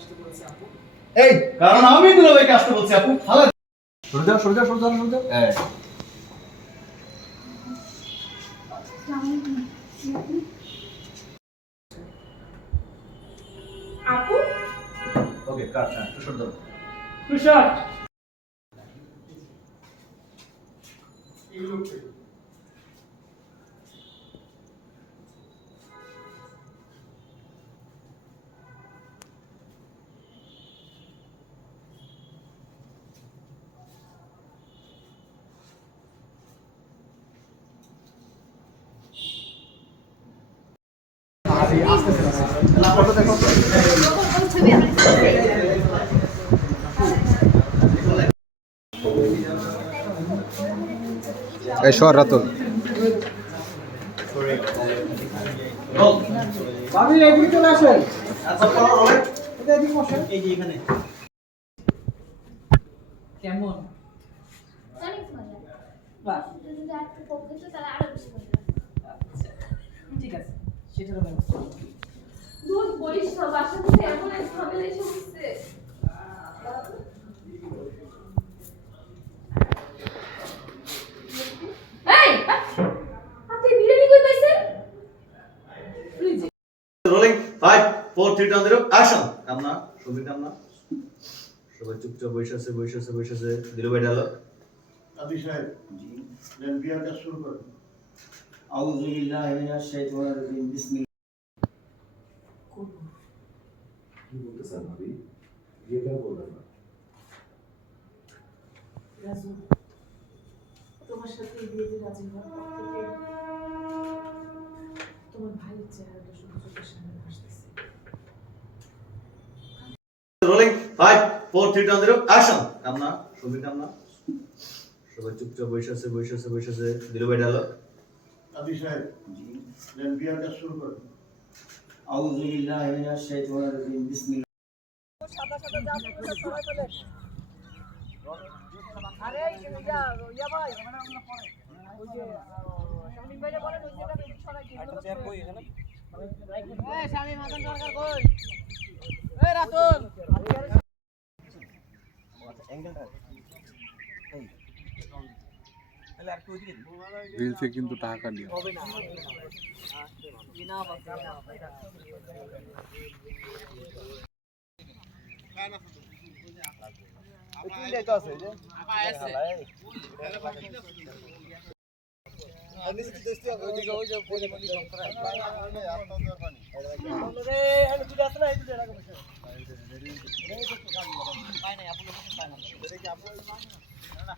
আসতে বলেছি আপু। এই কারণ আমি দুলাভাইকে আসতে বলছি আপু। হালা সরে যাও সরে যাও সরে যাও সরে যাও। হ্যাঁ আপু ওকে কাট। হ্যাঁ সরে দাও। তুষার এই লোকটা ফটো দেখো। এই সর রাতুল ভাবি এদিকে চলে আসেন। এটা এদিকে বসেন। এই যে এখানে কেমন? অনেক মজা। বাহ, যদি আরেকটু কম হতো তাহলে আরো বেশি মজা লাগতো। আচ্ছা, ঠিক আছে, সেটারও ব্যবস্থা করব। দুধ বলিস না, বাসার মধ্যে এমন এক ঝামেলা এসে উঠছে। এই, আপনি বিরিয়ানি কই পাইছেন? ফ্রিজে। Rolling 5 4 3 2 0 action. কামনা সবই কামনা সবাই চুপচাপ বসে আছে বসে আছে বসে আছে। দিলুভাই ডায়লগ। আদি সাহেব দেন বিয়ারটা শুরু করুন। আউযু বিল্লাহি মিনাশ শাইতানির রাজিম বিসমিল্লাহ। কি বলতেছেন ভাবি? বিয়ে কেন করবেন না? রাজু, তোমার সাথে এই বিয়েতে রাজি হওয়ার পর থেকে তোমার ভাইয়ের চেহারাটা শুধু চোখের সামনে ভাসতেছে। Rolling 5 4 3 2 0 action. কামনা সবই কামনা সবাই চুপচাপ বসে আছে বসে আছে বসে আছে। দিলুভাই ডায়লগ। আদি সাহেব দেন বিয়ারটা শুরু করুন। আউযু বিল্লাহি মিনাশ শাইতানির রাজিম বিসমিল্লাহ। আরে ইয়া ভাই ওই যে শামিম ভাইরে বলেন ওই জায়গাটা একটু সরাই দিন। একটা চেক কই এখানে? এই শামিম হাসান সরকার কই? এই রাতুল অ্যাঙ্গেলটা এই তাহলে আর কই দিকে রিলসে কিন্তু টাকা কাটিয়ে হবে না বিনা বাসা তুই দেখো আছে যে আমি কিছু দেখতে ওইদিকে ওই যে পরে মনি করা রে আমি দুটো আছে না এই দুটো রাখো পাই নাই আপনাদের পাই না দেখি আপনাদের না